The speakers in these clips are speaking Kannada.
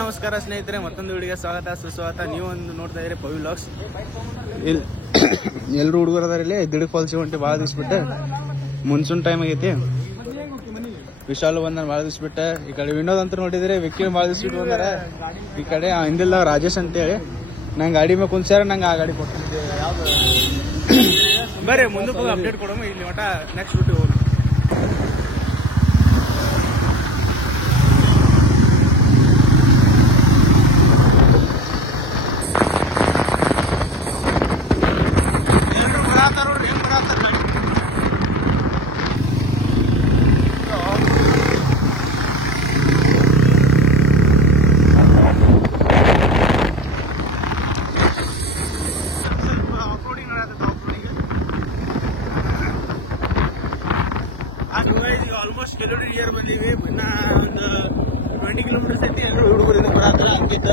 ನಮಸ್ಕಾರ ಸ್ನೇಹಿತರೆ, ಮತ್ತೊಂದು ವಿಡಿಯೋಗೆ ಸ್ವಾಗತ ಸುಸ್ವಾಗತ. ನೀವೊಂದು ನೋಡ್ತಾ ಇದ್ರಿ ಪವಿ ವ್ಲಾಗ್ಸ್. ಎಲ್ಲರೂ ಹುಡುಗರು ಅದಾರ ಇಲ್ಲಿ. ದಿಡಕ್ ಫಾಲ್ಸ್ ಹೊಂಟಿ ಭಾಳ ದಿವ್ಸ ಬಿಟ್ಟು. ಮುನ್ಸೂನ್ ಟೈಮ್ ಆಗೈತಿ. ವಿಶಾಲ್ ಬಂದ ಭಾಳ ದಿವ್ಸ ಬಿಟ್ಟು. ಈ ಕಡೆ ವಿನೋದ್ ಅಂತ ನೋಡಿದ್ರೆ ವಿಕ್ಕಿ ಭಾಳ ದಿವ್ಸ ಬಿಟ್ಟು ಬಂದಾರ. ಈ ಕಡೆ ಹಿಂದಿಲ್ಲ ರಾಜೇಶ್ ಅಂತೇಳಿ ನಂಗೆ ಗಾಡಿ ಮೇಲೆ ಕುಂಚಾರ. ನಂಗೆ ಆ ಗಾಡಿ ಕೊಟ್ಟಿದ್ದೆ. ಯಾವ್ದು ಬರ್ರಿ ಮುಂದಕ್ಕೆ ಹೋಗಿ ಅಪ್ಡೇಟ್ ಕೊಡೋಣ. ಇಲ್ಲಿ ಒಟ್ಟ ನೆಕ್ಸ್ಟ್ ರೂಟ್ ಹೋಗೋಣ. ಆಲ್ಮೋಸ್ಟ್ ಕೆಲವರು ಇಯರ್ ಬಂದೀವಿ. ಇನ್ನ ಒಂದು 20 ಕಿಲೋಮೀಟರ್ಸ್ ಐತಿ. ಎಲ್ಲರೂ ಹುಡುಗರಿಂದ ಬರತ್ತಾರ. ಅಂಕಿತ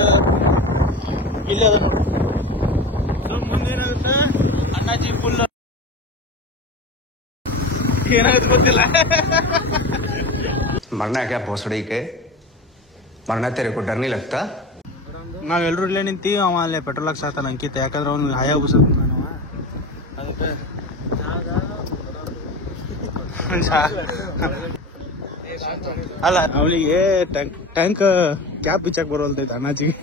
ಇಲ್ಲಿ ಅದ ನೋಡಿ. ಸೊ ಮುಂದೇನಾಗುತ್ತೆ ಅಣ್ಣಾಜಿ ಫುಲ್ ಏನಾಗುತ್ತೆ ಗೊತ್ತಿಲ್ಲ. मरना है क्या भोसड़ी के? मरना तेरे को डर नहीं लगता? ನಾವೆಲ್ಲರೂ ಇಲ್ಲೇ ನಿಂತೀವಿ. ಅವ ಅಲ್ಲೇ ಪೆಟ್ರೋಲ್ ಹಾಕ್ಸಾತಾನ ಅಂಕಿತ. ಯಾಕಂದ್ರೆ ಅವ್ನು ಹಾಯಾಬುಸ ಅದಕ್ಕೆ ಅಲ್ಲ ಅವನಿಗೆ ಟ್ಯಾಂಕ್ ಕ್ಯಾಪ್ ಬಿಚ್ಚಾಕ್ ಬರೋಲ್ತೈತೆ ಅಣ್ಣಾಜಿಗೆ.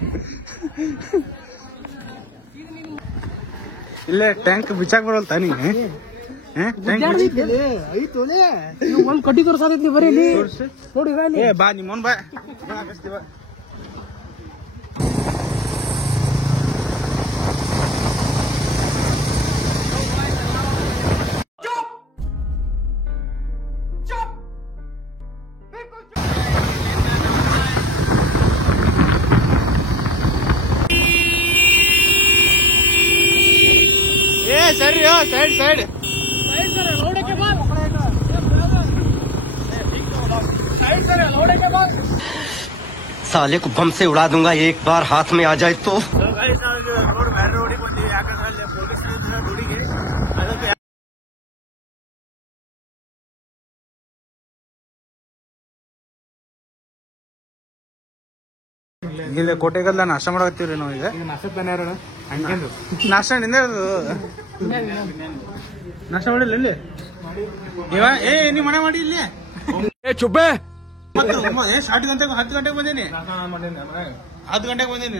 ಇಲ್ಲೇ ಟ್ಯಾಂಕ್ ಬಿಚ್ಚಾಕ್ ಬರೋಲ್ ತಾನಿಗೆ. ಒಂದ್ ಕಡ್ಡಿ ತೋರ್ಸಾಕೈತಿ ಬರೀ ನೋಡಿ. ಏ ಬಾ ನಿಮ್ಮನ್ ಬಾ ಹಾಕಿಸ್ತೀವ. ಸರಿ ಸೈಡ್ ಸೈಡ್ साले को बम से उड़ा दूंगा एक बार हाथ में आ जाए तो. ರೋಡಿಗೆ ಬಂದಿವಿ. ಯಾಕಂದ್ರೆ ಅಲ್ಲಿ ಪೊಲೀಸ್ ರೋಡಿಗೆ ಅದಕ್ಕೆ ಇಲ್ಲಿ ಕೋಟೆಗಲ್ಲ ನಾಷ್ಟ ಮಾಡಕತ್ತೀವ್ರಿ ನಾವು ಈಗ. ನಾಷ್ಟ ನಿಂದ ನಾಷ್ಟ ಮಾಡಿಲ್ಲ ಇಲ್ಲಿ ಇವ. ನೀ ಮನೆ ಮಾಡಿ ಇಲ್ಲಿ ಚುಬ್ಬೆ ಎಷ್ಟು ಗಂಟೆಗೆ 10 ಗಂಟೆಗೆ ಬಂದೀನಿ. 10 ಗಂಟೆಗೆ ಬಂದೀನಿ.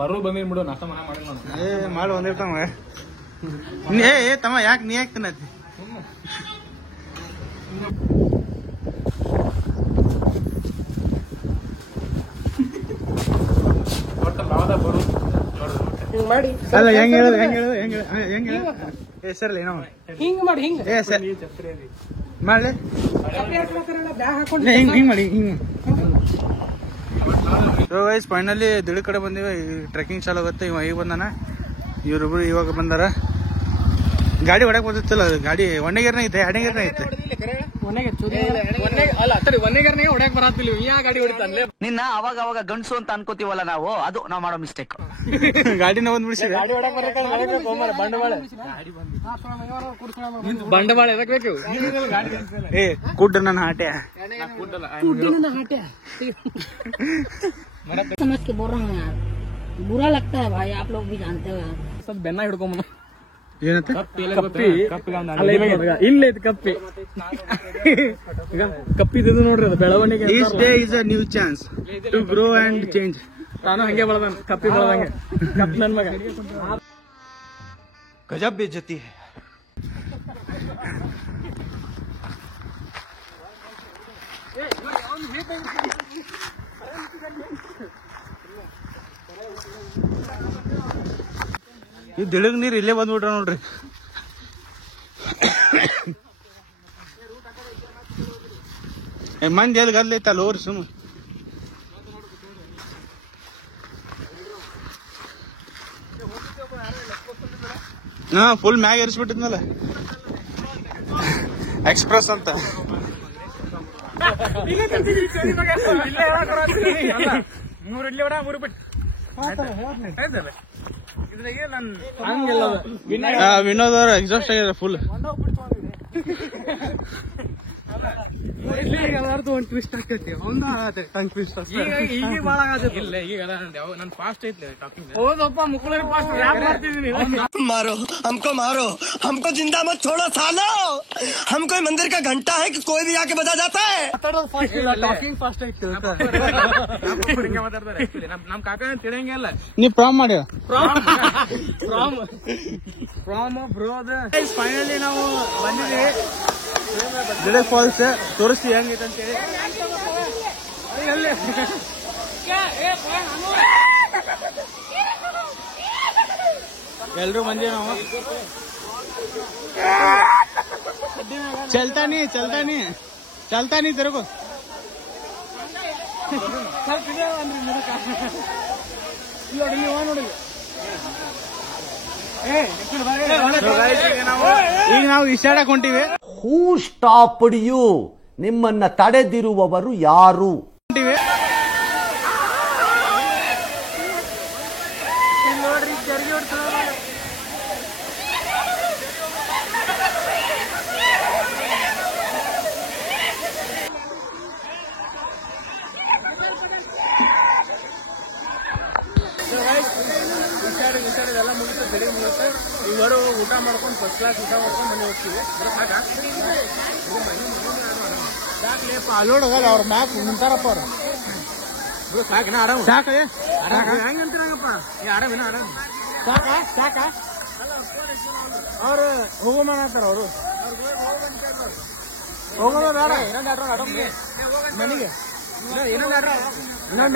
ಬರೋ ಬಂದಿನ್ ಬಿಡು. ನಾಷ್ಟ ಮಾಡಿಲ್ಲ ಮಾಡಿ ಬಂದಿರ್ತಾವ. ತಮ್ಮ ಯಾಕೆ ನೀ ಯಾಕೆ ತಿನ್ನತಿ? ಅಲ್ಲ ಹೆಂಗ್ ಹೇಳುದು ಹೆಸರಲ್ಲ ಏನೋ ಹಿಂಗ್ ಮಾಡಿ. ಹಿಂಗ್ ಮಾಡ್ಲಿ ಹಿಂಗ್ ಮಾಡಿ ಹಿಂಗ್. ಸೊ ಗೈಸ್ ಫೈನಲಿ ದಿಳಿ ಕಡೆ ಬಂದಿವಿ. ಟ್ರೆಕ್ಕಿಂಗ್ ಚಾಲು ಆಗುತ್ತೆ. ಇವ ಈಗ ಬಂದಾನ. ಇವ್ರಿಬ್ರು ಇವಾಗ ಬಂದಾರ. ಗಾಡಿ ಹೊಡಕ್ ಬಂದಿತ್ತಲ್ಲ. ಗಾಡಿ ಒಣ್ಣೆಗೇರ್ನ ಐತೆ ಎರಡನೇಗೇರ್ನ ಐತೆ. ಹೊಡ್ಯಾಕ್ ಬರತ್ತಿಲ್ಲ. ಯಾ ಗಾಡಿ ಹೊಡಿತಾನೆ ನಿನ್ನ ಅವಾಗ ಅವಾಗ ಗಂಡ್ಸು ಅಂತ ಅನ್ಕೋತೀವಲ್ಲ ನಾವು. ಅದು ನಾವ್ ಮಾಡೋ ಮಿಸ್ಟೇಕ್. ಗಾಡಿನ ಒಂದ್ ಬಿಡಿಸಿ ಬಂಡವಾಳ ಎದಕ್ ಬೇಕು? ಕುಡ್ ನನ್ನ ಹಾಟೆ. समझ के बोल रहा हूँ यार, बुरा लगता है भाई. आप लोग भी जानते हो यार. ಸ್ವಲ್ಪ ಬೆನ್ನ ಹಿಡ್ಕೊಂಬ. ಏನಂತ ಇಲ್ಲ ಇದು ಕಪ್ಪಿ. ಈಗ ಕಪ್ಪಿದ್ದು ನೋಡ್ರಿ. ಅದು ಬೆಳವಣಿಗೆ. Each day is a new chance to grow and change. ನಾನು ಹಂಗೆ ಬೆಳದಾನ. ಕಪ್ಪಿ ಬೆಳದಂಗೆ. ಕಪ್ಪಿ ನನ್ ಮಗ. गजब बेइज्जती है. ಈ ದಿಳಗ್ ನೀರ್ ಇಲ್ಲೇ ಬಂದ್ಬಿಟ್ರ ನೋಡ್ರಿ. ಮಂದಿ ಎಲ್ಲಿ ಗದ್ಲೈತಲ್ಲ ಹೋರಿ ಸುಮ್. ಹಾ ಫುಲ್ ಮ್ಯಾಗ ಏರಿಸ್ಬಿಟ್ಟಿದ್ನಲ್ಲ ಎಕ್ಸ್ಪ್ರೆಸ್ ಅಂತ. ಮೂರು ಇಡ್ಲಿ ವಡ 3 ಬಿಟ್ಟು ವಿನೋದ್ ಅವ್ರ ಎಕ್ಸಾಸ್ಟ್ ಆಗ್ಯಾರ ಫುಲ್. ಎಲ್ಲಾರ್ದು ಒಂದು ಟ್ವಿಸ್ಟ್ ಆಗ್ತೈತಿ ಒಂದು ಟಂಗ್ ಟ್ವಿಸ್ಟ್ ಈಗ ಭಾಳ ಆಗತ್ತೆ ಇಲ್ಲ ಈಗ ನನ್ ಫಾಸ್ಟ್ ಐತ್ಲಿ ಟಾಕಿಂಗ್ ಹೌದಪ್ಪ ಮುಕ್ಕಳ ಫಾಸ್ಟ್ ರ್ಯಾಪ್ ಮಾಡ್ತಿದ್ದೀನಿ मारो हमको जिंदा मत छोड़ो सालो हम कोई मंदिर का घंटा है कि कोई भी आके बजा जाता है ಟಾಕಿಂಗ್ ಫಾಸ್ಟ್ ಐತಿ ಹಿಂಗೆ ಮಾತಾಡ್ತಾರೆ ನಮ್ ಕಾಕ ತಿಳಿಯಂಗೆ ಇಲ್ಲ ನೀ ಪ್ರಾಮ್ ಮಾಡಿ ಫ್ರಾಮ್ ಬ್ರೋದ ಫೈನಲಿ ನಾವು ಬಂದಿದ್ದೀವಿ ಗಿಡಕ್ ಫಾಲ್ಸ್ ತೋರಿಸ್ತಿ ಹೆಂಗೈತೆ ಅಂತೇಳಿ. ಎಲ್ರು ಬಂದಿ ನಾವು ಚಲ್ತಾನಿ ತಿರುಗು ಈಗ ನಾವು ಇಷ್ಟಾಡಕ್ ಹೊಂಟಿವಿ. ಹೂ ಸ್ಟಾಪ್ಡ್ ಯು? ನಿಮ್ಮನ್ನ ತಡೆದಿರುವವರು ಯಾರು? ಎಲ್ಲ ಮುಗಿತು, ಬೆಳಿಗ್ಗೆ ಮುಗಿತು. ಇವರು ಊಟ ಮಾಡ್ಕೊಂಡು ಫಸ್ಟ್ ಕ್ಲಾಸ್ ಊಟ ಮಾಡ್ಕೊಂಡು ಮನೆ ಹೋಗ್ತೀವಿ. ಸಾಕ್ಲೇಪ ಅಲ್ಲೋಡ್ ಹೋಗಲ್ಲ ಅವ್ರ ಮ್ಯಾಕ್ ನಿಂತಾರಪ್ಪ ಅವ್ರು. ಸಾಕಿನ ಆರಾಮ ಸಾಕ ಹೆಂಗಂತೀರಂಗಪ್ಪ ಆರಾಮಿನ ಆರಾಮ ಸಾಕ ಅವ್ರು ಹೋಗಮನತ್ತಾರ ಅವರು ಹೋಗೋದ ಬೇಡ ಮನೆಗೆ ಇನ್ನೊಂದ್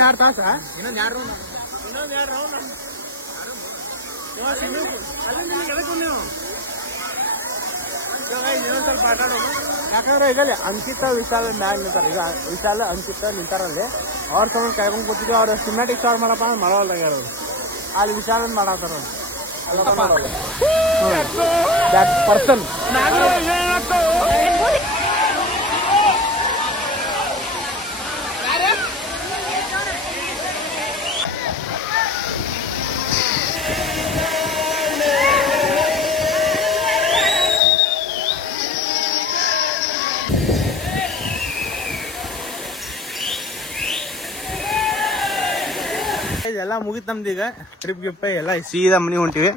2 ತಾಸ ಇನ್ನೊಂದ್ 2 ಸ್ವಲ್ಪ ಆಟಾಡೋದು. ಯಾಕಂದ್ರೆ ಈಗ ಅಂಕಿತ ವಿಶಾಲ್ ಮ್ಯಾಗ ನಿಂತಾರ. ಈಗ ವಿಶಾಲ್ ಅಂಕಿತ ನಿಂತಾರಲ್ಲಿ ಅವ್ರ ಸಂಬಂಧ ಕಾಯ್ಕೊಂಡ್ ಕೂತಿದ್ವಿ. ಅವ್ರ ಸಿನಿಮ್ಯಾಟಿಕ್ ಸ್ಟಾರ್ಟ್ ಮಾಡಪ್ಪ ಅಂದ್ರೆ ಮಾಡೋಲ್ದಾಗ ಹೇಳೋದು. ಅಲ್ಲಿ ವಿಶಾಲ್ ಮಾಡತ್ತಾರ ದಟ್ ಪರ್ಸನ್. ಎಲ್ಲ ಮುಗಿತ್ ನಮ್ದು. ಈಗ ಟ್ರಿಪ್ ಗಿಪ್ ಎಲ್ಲ ಸೀದಾ ಮನೆ ಹೊಂಟಿವಿ.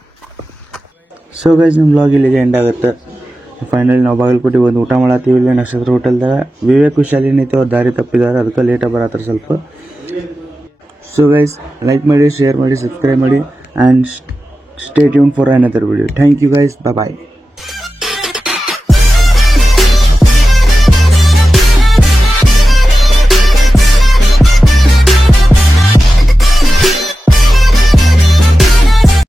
ಸೊ ಗೈಸ್ ನಮ್ಮ ಬ್ಲಾಗ್ ಇಲ್ಲಿಗೆ ಎಂಡ್ ಆಗುತ್ತೆ. ಫೈನಲಿ ನಾವು ಬಾಗಲಕೋಟೆ ಒಂದು ಊಟ ಮಾಡತ್ತೀವಿ ಇಲ್ಲಿ ನಕ್ಷತ್ರ ಹೋಟೆಲ್ದಾಗ. ವಿವೇಕ್ ವಿಶಾಲಿನ ಐತೆ ಅವ್ರು ದಾರಿ ತಪ್ಪಿದ್ದಾರೆ, ಅದಕ್ಕೆ ಲೇಟಾಗಿ ಬರತ್ತಾರ ಸ್ವಲ್ಪ. ಸೊ ಗೈಸ್ ಲೈಕ್ ಮಾಡಿ, ಶೇರ್ ಮಾಡಿ, ಸಬ್ಸ್ಕ್ರೈಬ್ ಮಾಡಿ and stay tune for another video. Thank you guys, bye.